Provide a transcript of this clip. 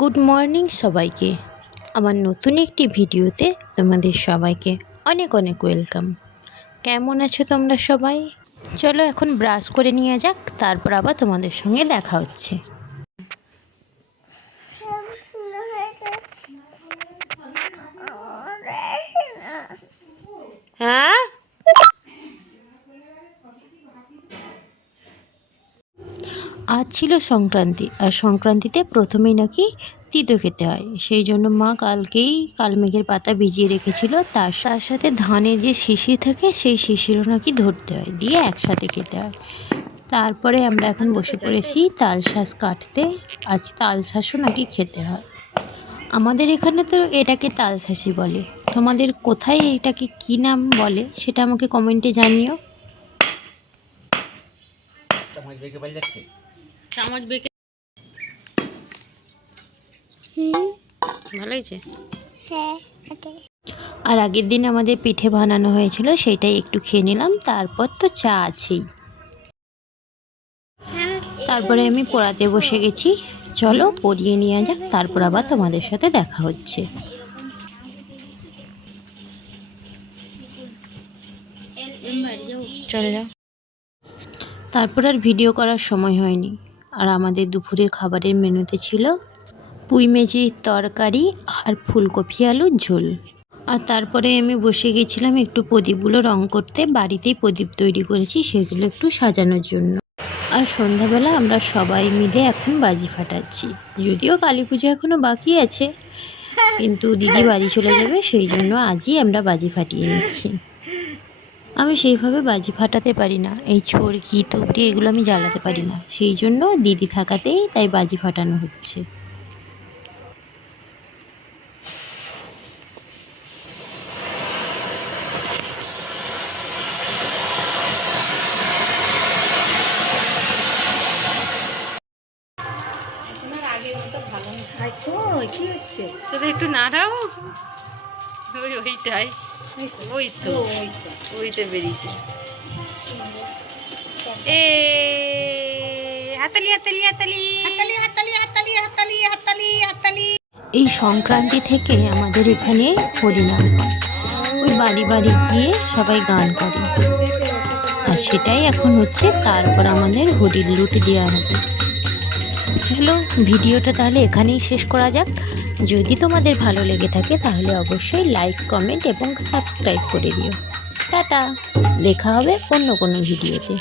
Good morning সবাইকে। আমার নতুন একটি ভিডিওতে তোমাদের সবাইকে অনেক অনেক ওয়েলকাম কেমন আছো তোমরা সবাই? চলো এখন ব্রাশ করে নিয়ে যাক, তারপর আবার তোমাদের সঙ্গে দেখা হচ্ছে। হ্যাঁ? আজ ছিল সংক্রান্তি, আর সংক্রান্তিতে প্রথমেই নাকি তিতো খেতে হয়। সেই জন্য মা কালকেই কালমেঘের পাতা ভিজিয়ে রেখেছিল। তার তার সাথে ধানের যে শিশি থাকে, সেই শিশিরও নাকি ধরতে হয়, দিয়ে একসাথে খেতে হয়। তারপরে আমরা এখন বসে পড়েছি তাল শাঁস কাটতে। আজ তাল শাঁসও নাকি খেতে হয়। আমাদের এখানে তো এটাকে তালশাঁসই বলে। তোমাদের কোথায় এটাকে কী নাম বলে, সেটা আমাকে কমেন্টে জানিও। চামচ বেঁকে ভালো হয়েছে? আর আগের দিন আমাদের পিঠে বানানো হয়েছিল সেটাই একটু খেয়ে নিলাম তারপর তো চা আছেই। তারপরে আমি পড়াতে বসে গেছি। চলো পড়িয়ে নিয়ে যাক তারপর আবার তোমাদের সাথে দেখা হচ্ছে। চলে যাও। তারপর আর ভিডিও করার সময় হয়নি। আর আমাদের দুপুরের খাবারের মেনুতে ছিল পুঁই মেজির তরকারি আর ফুলকপি আলুর ঝোল। আর তারপরে আমি বসে গেছিলাম একটু প্রদীপগুলো রং করতে, বাড়িতেই প্রদীপ তৈরি করেছি, সেগুলো একটু সাজানোর জন্য। আর সন্ধ্যাবেলা আমরা সবাই মিলে এখন বাজি ফাটাচ্ছি। যদিও কালী পুজো এখনও বাকি আছে, কিন্তু দিদি বাড়ি চলে যাবে, সেই জন্য আজই আমরা বাজি ফাটিয়ে নিচ্ছি। আমি সেইভাবে বাজি ফাটাতে পারি না। এই চরকি তুবড়ি এগুলো আমি জ্বালাতে পারি না। সেই জন্য দিদি থাকাতেই তাই বাজি ফাটানো হচ্ছে। কি হচ্ছে? শুধু একটু নাড়াও। ওই ওইটাই। ওই তো ওইটা বেরিয়েছে। এ হাতালি হাতালি হাতালি হাতালি হাতালি হাতালি হাতালি হাতালি হাতালি এই সংক্রান্তি থেকে আমাদের এখানে হরিনাম হয়। ওই বাড়ি বাড়ি গিয়ে সবাই গান করে। আর সেটাই এখন হচ্ছে তারপর আমাদের হরির লুট দেওয়া হবে। চলো ভিডিওটা তাহলে এখানেই শেষ করা যাক। যদি তোমাদের ভালো লেগে থাকে তাহলে অবশ্যই লাইক কমেন্ট এবং সাবস্ক্রাইব করে দিও। টাটা, দেখা হবে অন্য কোনো ভিডিওতে।